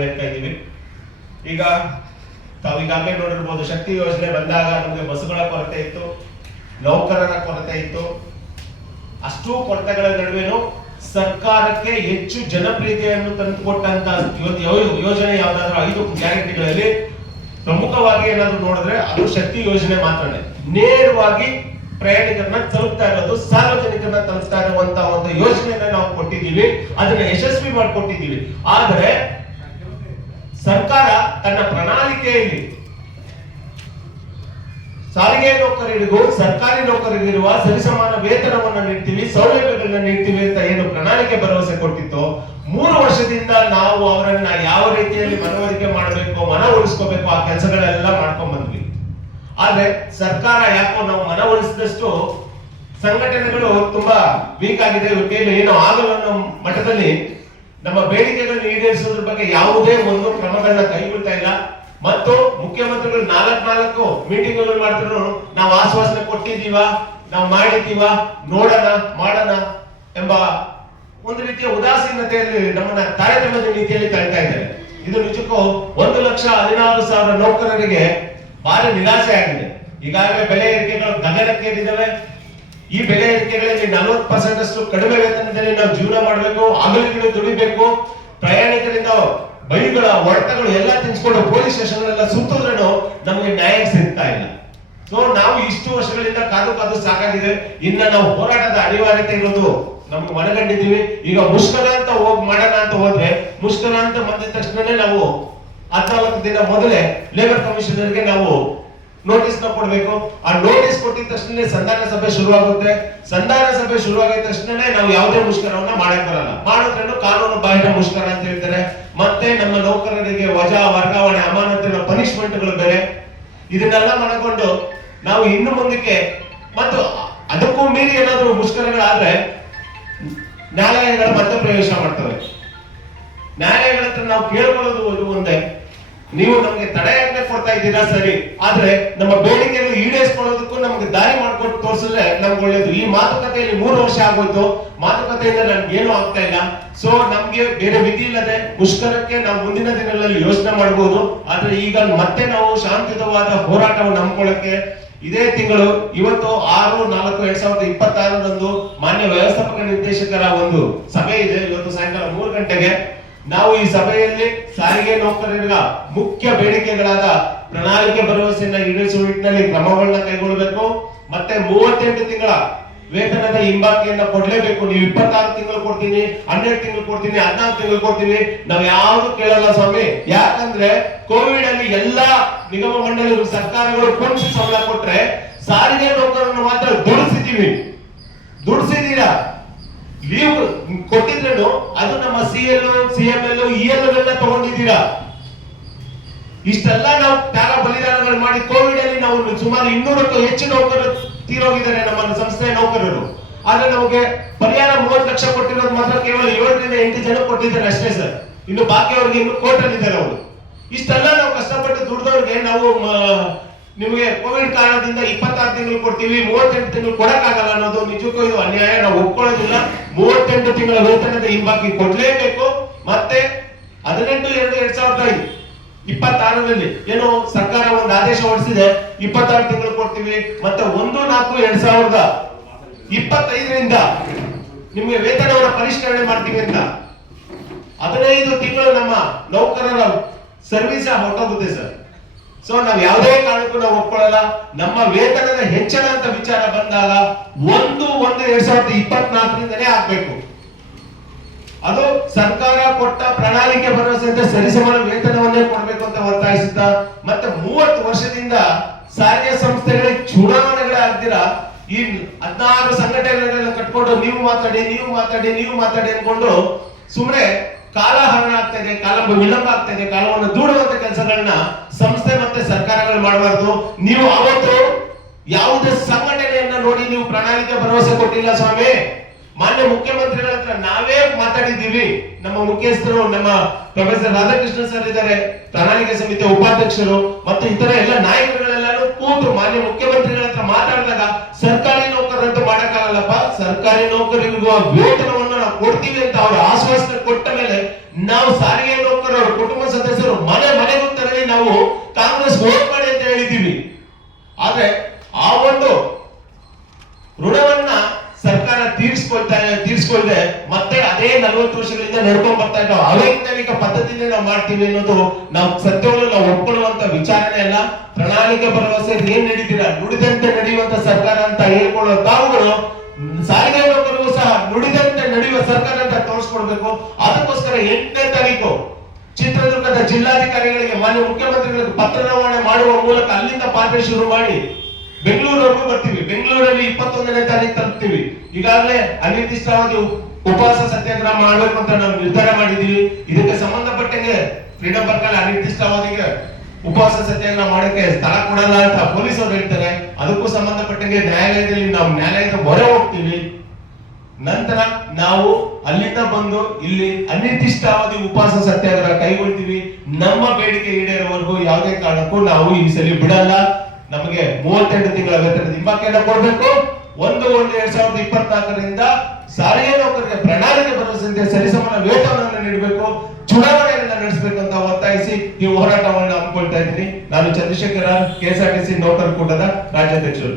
ಇದ್ದೀವಿ. ಈಗ ತಾವು ಈಗಾಗಲೇ ನೋಡಿರ್ಬೋದು, ಶಕ್ತಿ ಯೋಜನೆ ಬಂದಾಗ ನಮಗೆ ಬಸ್ಸುಗಳ ಕೊರತೆ ಇತ್ತು, ನೌಕರರ ಕೊರತೆ ಇತ್ತು. ಅಷ್ಟೂ ಕೊರತೆಗಳ ನಡುವೆನೂ ಸರ್ಕಾರಕ್ಕೆ ಹೆಚ್ಚು ಜನಪ್ರಿಯತೆಯನ್ನು ತಂದುಕೊಟ್ಟಂತ ಯೋಜನೆ ಯಾವ್ದಾದ್ರು 5 ಗ್ಯಾರಂಟಿಗಳಲ್ಲಿ ಪ್ರಮುಖವಾಗಿ ಏನಾದ್ರು ನೋಡಿದ್ರೆ ಅದು ಶಕ್ತಿ ಯೋಜನೆ ಮಾತ್ರನೇ. ನೇರವಾಗಿ ಪ್ರಯಾಣಿಕರನ್ನ ತಲುಪ್ತಾ ಇರೋದು, ಸಾರ್ವಜನಿಕರನ್ನ ತಲುಪ್ತಾ ಇರುವಂತ ಒಂದು ಯೋಜನೆಯನ್ನ ನಾವು ಕೊಟ್ಟಿದ್ದೀವಿ, ಅದನ್ನ ಯಶಸ್ವಿ ಮಾಡಿಕೊಟ್ಟಿದ್ದೀವಿ. ಆದರೆ ಸರ್ಕಾರ ತನ್ನ ಪ್ರಣಾಳಿಕೆಯಲ್ಲಿ ಸಾರಿಗೆ ನೌಕರರಿಗೂ ಸರ್ಕಾರಿ ನೌಕರರಿಗಿರುವ ಸರಿಸಮಾನ ವೇತನವನ್ನು ನೀಡ್ತೀವಿ, ಸೌಲಭ್ಯಗಳನ್ನ ನೀಡ್ತೀವಿ ಅಂತ ಏನು ಪ್ರಣಾಳಿಕೆ ಭರವಸೆ ಕೊಟ್ಟಿತ್ತು, 3 ವರ್ಷದಿಂದ ನಾವು ಅವರನ್ನ ಯಾವ ರೀತಿಯಲ್ಲಿ ಮನವರಿಕೆ ಮಾಡಬೇಕು, ಮನವೊಲಿಸ್ಕೋಬೇಕು ಆ ಕೆಲಸಗಳೆಲ್ಲ ಮಾಡ್ಕೊಂಡ್ ಬಂದ್ವಿ. ಆದ್ರೆ ಸರ್ಕಾರ ಯಾಕೋ ನಾವು ಮನವೊಲಿಸಿದಷ್ಟು ಸಂಘಟನೆಗಳು ತುಂಬಾ ವೀಕ್ ಆಗಿದೆ. ಏನು ಆಗಲ್ಲ ಅನ್ನೋ ಮಟ್ಟದಲ್ಲಿ ನಮ್ಮ ಬೇಡಿಕೆಗಳನ್ನು ಈಡೇರಿಸೋದ್ರ ಬಗ್ಗೆ ಯಾವುದೇ ಒಂದು ಕ್ರಮಗಳನ್ನ ಕೈಗೊಳ್ತಾ ಇಲ್ಲ. ಮತ್ತು ಮುಖ್ಯಮಂತ್ರಿಗಳು 4 ಮೀಟಿಂಗ್ಗಳು ಮಾಡ್ತಿದ್ರು, ನಾವು ಆಶ್ವಾಸನೆ ಕೊಟ್ಟಿದ್ದೀವ, ನಾವು ಮಾಡಿದ್ದೀವ, ನೋಡೋಣ ಮಾಡೋಣ ಎಂಬ ಒಂದು ರೀತಿಯ ಉದಾಸೀನತೆಯಲ್ಲಿ ನಮ್ಮನ್ನ ತಾರತಮ್ಯದ ನೀತಿಯಲ್ಲಿ ತಳ್ತಾ ಇದ್ದಾರೆ. ಇದು ನಿಜಕ್ಕೂ 1,16,000 ನೌಕರರಿಗೆ ಭಾರಿ ನಿರಾಸೆ ಆಗಿದೆ. ಈಗಾಗಲೇ ಬೆಲೆ ಏರಿಕೆಗಳು ಗಗನಕ್ಕೇರಿದ್ದಾವೆ. ಈ ಬೆಲೆ ಏರಿಕೆಗಳಲ್ಲಿ 40% ಅಷ್ಟು ಕಡಿಮೆ ವೇತನದಲ್ಲಿ ನಾವು ಜೀವನ ಮಾಡಬೇಕು, ಹಗಲುಗಳು ದುಡಿಬೇಕು, ಪ್ರಯಾಣಿಕರಿಂದ ಬೈಗಳ ಹೊಡೆತಗಳು ಎಲ್ಲ ತಿನ್ಸ್ಕೊಂಡು ಪೊಲೀಸ್ ಸ್ಟೇಷನ್ ಎಲ್ಲ ಸುತ್ತಿದ್ರೂ ನಮಗೆ ನ್ಯಾಯ ಸಿಗ್ತಾ ಇಲ್ಲ. ಸೊ ನಾವು ಇಷ್ಟು ವರ್ಷಗಳಿಂದ ಕಾದು ಸಾಕಾಗಿದೆ. ಇನ್ನ ನಾವು ಹೋರಾಟದ ಅನಿವಾರ್ಯತೆ ಇರೋದು ನಮ್ಗೆ ಮನಗಂಡಿದ್ದೀವಿ. ಈಗ ಮುಷ್ಕರ ಅಂತ ಮಾಡೋಣ ಅಂತ ಹೋದ್ರೆ, ಮುಷ್ಕರ ಅಂತ ಬಂದ ತಕ್ಷಣನೇ ನಾವು 14 ದಿನ ಮೊದಲೇ ಲೇಬರ್ ಕಮಿಷನರ್ಗೆ ನಾವು ನೋಟಿಸ್ ನ ಕೊಡ್ಬೇಕು. ಆ ನೋಟಿಸ್ ಕೊಟ್ಟಿದ ತಕ್ಷಣ ಸಂಧಾನ ಸಭೆ ಶುರುವಾಗುತ್ತೆ. ಸಂಧಾನ ಸಭೆ ಶುರುವಾಗಿದ ತಕ್ಷಣನೇ ನಾವು ಯಾವುದೇ ಮುಷ್ಕರವನ್ನ ಮಾಡಕ್ ಬರಲ್ಲ. ಮಾಡಿದ್ರೇನು ಕಾನೂನು ಬಾಹಿರ ಮುಷ್ಕರ ಅಂತ ಹೇಳ್ತಾರೆ. ಮತ್ತೆ ನಮ್ಮ ನೌಕರರಿಗೆ ವಜಾ, ವರ್ಗಾವಣೆ, ಅಮಾನತಿನ ಪನಿಷ್ಮೆಂಟ್ಗಳು ಬೇರೆ. ಇದನ್ನೆಲ್ಲ ಮನಗೊಂಡು ನಾವು ಇನ್ನು ಮುಂದಕ್ಕೆ ಮತ್ತು ಅದಕ್ಕೂ ಮೀರಿ ಏನಾದ್ರು ಮುಷ್ಕರಗಳಾದ್ರೆ ನ್ಯಾಯಾಲಯಗಳ ಮತ್ತೆ ಪ್ರವೇಶ ಮಾಡ್ತವೆ. ನ್ಯಾಯಾಲಯಗಳ ಹತ್ರ ನಾವು ಕೇಳ್ಕೊಳ್ಳೋದು ಒಂದೇ, ನೀವು ನಮ್ಗೆ ತಡೆಯಾಜ್ಞೆ ಕೊಡ್ತಾ ಇದ್ದೀರಾ ಸರಿ, ಆದ್ರೆ ನಮ್ಮ ಬೇಡಿಕೆಯನ್ನು ಈಡೇರಿಸಿಕೊಳ್ಳೋದಕ್ಕೂ ನಮ್ಗೆ ದಾರಿ ಮಾಡ್ಕೊಟ್ಟು ತೋರಿಸಿದ್ರೆ ನಮ್ಗೆ ಒಳ್ಳೇದು. ಈ ಮಾತುಕತೆಯಲ್ಲಿ 3 ವರ್ಷ ಆಗೋಯ್ತು, ಮಾತುಕತೆಯಿಂದ ನನ್ಗೆ ಏನು ಆಗ್ತಾ ಇಲ್ಲ. ಸೊ ನಮ್ಗೆ ಬೇರೆ ವಿಧಿ ಇಲ್ಲದೆ ಮುಷ್ಕರಕ್ಕೆ ನಾವು ಮುಂದಿನ ದಿನಗಳಲ್ಲಿ ಯೋಚನೆ ಮಾಡಬಹುದು. ಆದ್ರೆ ಈಗ ಮತ್ತೆ ನಾವು ಶಾಂತಿಯುತವಾದ ಹೋರಾಟವನ್ನು ನಂಬ್ಕೊಳ್ಳಕ್ಕೆ ಇದೇ ತಿಂಗಳು ಇವತ್ತು 6/4/2026 ಮಾನ್ಯ ವ್ಯವಸ್ಥಾಪಕ ನಿರ್ದೇಶಕರ ಒಂದು ಸಭೆ ಇದೆ. ಇವತ್ತು ಸಾಯಂಕಾಲ 3 ಗಂಟೆಗೆ ನಾವು ಈ ಸಭೆಯಲ್ಲಿ ಸಾರಿಗೆ ನೌಕರರ ಮುಖ್ಯ ಬೇಡಿಕೆಗಳಾದ ಪ್ರಣಾಳಿಕೆ ಭರವಸೆಯನ್ನ ಈಡೇರಿಸುವ ನಿಟ್ಟಿನಲ್ಲಿ ಕ್ರಮಗಳನ್ನ ಕೈಗೊಳ್ಳಬೇಕು. ಮತ್ತೆ 38 ತಿಂಗಳ ವೇತನದ ಹಿಂಬಾಕಿಯನ್ನ ಕೊಡ್ಲೇಬೇಕು. ನೀವು 26 ತಿಂಗಳು ಕೊಡ್ತೀನಿ, 12 ತಿಂಗಳು ಕೊಡ್ತೀನಿ, 14 ತಿಂಗಳು ಕೊಡ್ತೀವಿ, ನಾವ್ ಯಾವ್ದು ಕೇಳಲ್ಲ ಸ್ವಾಮಿ. ಯಾಕಂದ್ರೆ ಕೋವಿಡ್ ಅಲ್ಲಿ ಎಲ್ಲಾ ನಿಗಮ ಮಂಡಳಿಗಳು, ಸರ್ಕಾರಗಳು ಕೊಂಚ ಸಂಬಳ ಕೊಟ್ರೆ ಸಾರಿಗೆ ನೌಕರರನ್ನು ಮಾತ್ರ ದುಡಿಸಿದೀರಾ. ಲೀವ್ ಕೊಟ್ಟಿದ್ರೇನು ಅದು ನಮ್ಮ CL, CML, EL ತಗೊಂಡಿದ್ದೀರಾ. ಇಷ್ಟೆಲ್ಲ ನಾವು ತ್ಯಾಗ ಬಲಿದಾನಗಳು ಮಾಡಿ ಕೋವಿಡ್ ಅಲ್ಲಿ ನಾವು ಸುಮಾರು 200ಕ್ಕೂ ಹೆಚ್ಚು ನೌಕರರು ತೀರೋಗಿದ್ದಾರೆ ನಮ್ಮ ಸಂಸ್ಥೆಯ ನೌಕರರು. ಆದ್ರೆ ನಮಗೆ ಪರಿಹಾರ 30 ಲಕ್ಷ ಕೊಟ್ಟಿರೋದು ಮಾತ್ರ ಕೇವಲ 7ರಿಂದ 8 ಜನ ಕೊಟ್ಟಿದ್ದಾರೆ ಅಷ್ಟೇ ಸರ್. ಇನ್ನು ಬಾಕಿ ಅವ್ರಿಗೆ ಇನ್ನು ಕೋರ್ಟಲ್ಲಿದ್ದಾರೆ ಅವರು. ಇಷ್ಟೆಲ್ಲ ನಾವು ಕಷ್ಟಪಟ್ಟು ದುಡ್ದವ್ರಿಗೆ ನಾವು ನಿಮಗೆ ಕೋವಿಡ್ ಕಾರಣದಿಂದ 26 ತಿಂಗಳು ಕೊಡ್ತೀವಿ, 38 ತಿಂಗಳು ಕೊಡಕ್ಕಾಗಲ್ಲ ಅನ್ನೋದು ನಿಜಕ್ಕೂ ಇದು ಅನ್ಯಾಯ. ನಾವು ಒಪ್ಕೊಳ್ಳೋದಿಲ್ಲ. 38 ತಿಂಗಳ ವೇತನದ ಹಿಂಬಾಕಿ ಕೊಡ್ಲೇಬೇಕು. ಮತ್ತೆ 18/2/2026 ಏನು ಸರ್ಕಾರ ಒಂದು ಆದೇಶ ಹೊರಡಿಸಿದೆ, 26 ತಿಂಗಳು ಕೊಡ್ತೀವಿ. ಮತ್ತೆ 1/4/2025 ನಿಮ್ಗೆ ವೇತನವನ್ನ ಪರಿಷ್ಕರಣೆ ಮಾಡ್ತೀವಿ ಅಂತ 15 ತಿಂಗಳು ನಮ್ಮ ನೌಕರರ ಸರ್ವಿಸ್ ಹೊರಟೋಗುತ್ತೆ ಸರ್. ಸೊ ನಾವ್ ಯಾವುದೇ ಕಾರಣಕ್ಕೂ ನಾವು ಒಪ್ಕೊಳ್ಳಲ್ಲ. ನಮ್ಮ ವೇತನದ ಹೆಚ್ಚಳ ಅಂತ ವಿಚಾರ ಬಂದಾಗ 1/1/2024 ಆಗ್ಬೇಕು. ಅದು ಸರ್ಕಾರ ಕೊಟ್ಟ ಪ್ರಣಾಳಿಕೆ ಭರವಸೆಯಿಂದ ಸರಿಸಮಾನ ವೇತನವನ್ನೇ ಕೊಡಬೇಕು ಅಂತ ಒತ್ತಾಯಿಸುತ್ತಾ, ಮತ್ತೆ 30 ವರ್ಷದಿಂದ ಸಾರಿಗೆ ಸಂಸ್ಥೆಗಳಿಗೆ ಚುನಾವಣೆಗಳೇ ಆಗ್ದಿರಾ ಈ 16 ಸಂಘಟನೆಗಳನ್ನ ಕಟ್ಕೊಂಡು ನೀವು ಮಾತಾಡಿ ಅನ್ಕೊಂಡು ಸುಮ್ಮನೆ ಕಾಲ ಹರಣ ಆಗ್ತಾ ಇದೆ, ಕಾಲ ವಿಳಂಬ ಆಗ್ತಾ ಇದೆ. ಕಾಲವನ್ನು ದೂಡುವಂತ ಕೆಲಸಗಳನ್ನ ಸಂಸ್ಥೆ ಮತ್ತೆ ಸರ್ಕಾರಗಳು ಮಾಡಬಾರ್ದು. ನೀವು ಅವತ್ತು ಯಾವುದೇ ಸಂಘಟನೆಯನ್ನ ನೋಡಿ ನೀವು ಪ್ರಣಾಳಿಕೆ ಭರವಸೆ ಕೊಟ್ಟಿಲ್ಲ ಸ್ವಾಮಿ. ಮಾನ್ಯ ಮುಖ್ಯಮಂತ್ರಿಗಳ ಹತ್ರ ನಾವೇ ಮಾತಾಡಿದ್ದೀವಿ. ನಮ್ಮ ಮುಖ್ಯಸ್ಥರು ನಮ್ಮ ಪ್ರೊಫೆಸರ್ ರಾಧಾಕೃಷ್ಣ ಸರ್ ಇದ್ದಾರೆ, ಪ್ರಣಾಳಿಕೆ ಸಮಿತಿಯ ಉಪಾಧ್ಯಕ್ಷರು ಮತ್ತು ಇತರ ಎಲ್ಲ ನಾಯಕರುಗಳೆಲ್ಲರೂ ಕೂತು ಮಾನ್ಯ ಮುಖ್ಯಮಂತ್ರಿಗಳ ಹತ್ರ ಮಾತಾಡಿದಾಗ ಸರ್ಕಾರಿ ನೌಕರರಂತೂ ಮಾಡಕ್ಕಾಗಲ್ಲಪ್ಪ, ಸರ್ಕಾರಿ ನೌಕರರಿಗೂ ವೇತನವನ್ನು ನಾವು ಕೊಡ್ತೀವಿ ಅಂತ ಅವರು ಆಶ್ವಾಸನೆ ಕೊಟ್ಟ ಮೇಲೆ ನಾವು ಸಾರಿಗೆ ನೌಕರರು ಕುಟುಂಬ ನಾವು ಕಾಂಗ್ರೆಸ್ ವೋಟ್ ಮಾಡಿ ಅಂತ ಹೇಳಿದ್ದೀವಿ. ಆದ್ರೆ ಆ ಒಂದು ಋಣವನ್ನ ಸರ್ಕಾರ ತೀರ್ಸ್ಕೊಳ್ದೆ ಮತ್ತೆ ಅದೇ 40 ವರ್ಷಗಳಿಂದ ನಡ್ಕೊಂಡ್ ಬರ್ತಾ ಇದ್ದೋ ಅವೈಜ್ಞಾನಿಕ ಪದ್ಧತಿನೇ ನಾವು ಮಾಡ್ತೀವಿ ಅನ್ನೋದು ನಾವು ಸತ್ಯವನ್ನು ನಾವು ಒಪ್ಕೊಳ್ಳುವಂತ ವಿಚಾರಣೆ ಅಲ್ಲ. ಪ್ರಣಾಳಿಕೆ ಭರವಸೆ ಏನ್ ನಡೀತೀರಾ ನುಡಿದಂತೆ ನಡೆಯುವಂತ ಸರ್ಕಾರ ಅಂತ ಹೇಳ್ಕೊಳ್ಳೋ ತಾವುಗಳು ಸಾರಿಗೆ ನೌಕರರು ಸಹ ನುಡಿದಂತೆ ನಡೆಯುವ ಸರ್ಕಾರ ಅಂತ ತೋರಿಸ್ಕೊಡ್ಬೇಕು. ಅದಕ್ಕೋಸ್ಕರ 8ನೇ ತಾರೀಕು ಚಿತ್ರದುರ್ಗದ ಜಿಲ್ಲಾಧಿಕಾರಿಗಳಿಗೆ ಮಾನ್ಯ ಮುಖ್ಯಮಂತ್ರಿಗಳಿಗೆ ಪತ್ರ ರವಾನೆ ಮಾಡುವ ಮೂಲಕ ಅಲ್ಲಿಂದ ಪಾತ್ರ ಶುರು ಮಾಡಿ ಬೆಂಗಳೂರವರೆಗೂ ಬರ್ತೀವಿ. ಬೆಂಗಳೂರಲ್ಲಿ 21ನೇ ತಾರೀಕು ತಲುಪ್ತೀವಿ. ಈಗಾಗಲೇ ಅನಿರ್ದಿಷ್ಟಾವಧಿ ಉಪವಾಸ ಸತ್ಯಾಗ್ರಹ ಮಾಡಬೇಕು ಅಂತ ನಾವು ನಿರ್ಧಾರ ಮಾಡಿದೀವಿ. ಇದಕ್ಕೆ ಸಂಬಂಧಪಟ್ಟಂಗೆ ಫ್ರೀಡಂ ಪಾರ್ಕ್ ಅಲ್ಲಿ ಅನಿರ್ದಿಷ್ಟಾವಧಿಗೆ ಉಪವಾಸ ಸತ್ಯಾಗ್ರಹ ಮಾಡಕ್ಕೆ ಸ್ಥಳ ಕೊಡಲ್ಲ ಅಂತ ಪೊಲೀಸರು ಹೇಳ್ತಾರೆ. ಅದಕ್ಕೂ ಸಂಬಂಧಪಟ್ಟಂಗೆ ನ್ಯಾಯಾಲಯದಲ್ಲಿ ನಾವು ನ್ಯಾಯಾಲಯದ ಮೊರೆ ಹೋಗ್ತೀವಿ. ನಂತರ ನಾವು ಅಲ್ಲಿಂದ ಬಂದು ಇಲ್ಲಿ ಅನಿರ್ದಿಷ್ಟಾವಧಿ ಉಪವಾಸ ಸತ್ಯಾಗ್ರಹ ಕೈಗೊಳ್ತೀವಿ. ನಮ್ಮ ಬೇಡಿಕೆ ಈಡೇರುವವರೆಗೂ ಯಾವುದೇ ಕಾರಣಕ್ಕೂ ನಾವು ಈ ಸಲ ಬಿಡಲ್ಲ. ನಮಗೆ 32 ತಿಂಗಳ ವೇತನ ಹಿಂಬಾಕಿಯನ್ನು ಕೊಡಬೇಕು. 1/1/2024ರಿಂದ ಸಾರಿಗೆ ನೌಕರರಿಗೆ ಪ್ರಣಾಳಿಕೆ ಭರವಸೆಯಂತೆ ಸರಿಸಮಾನ ವೇತನವನ್ನು ನೀಡಬೇಕು, ಚುನಾವಣೆಯನ್ನು ನಡೆಸಬೇಕು ಅಂತ ಒತ್ತಾಯಿಸಿ ಈ ಹೋರಾಟವನ್ನು ಹಮ್ಮಿಕೊಳ್ತಾ ಇದ್ದೀನಿ. ನಾನು ಚಂದ್ರಶೇಖರ್, KSRTC ನೌಕರ ಕೂಟದ ರಾಜ್ಯಾಧ್ಯಕ್ಷರು.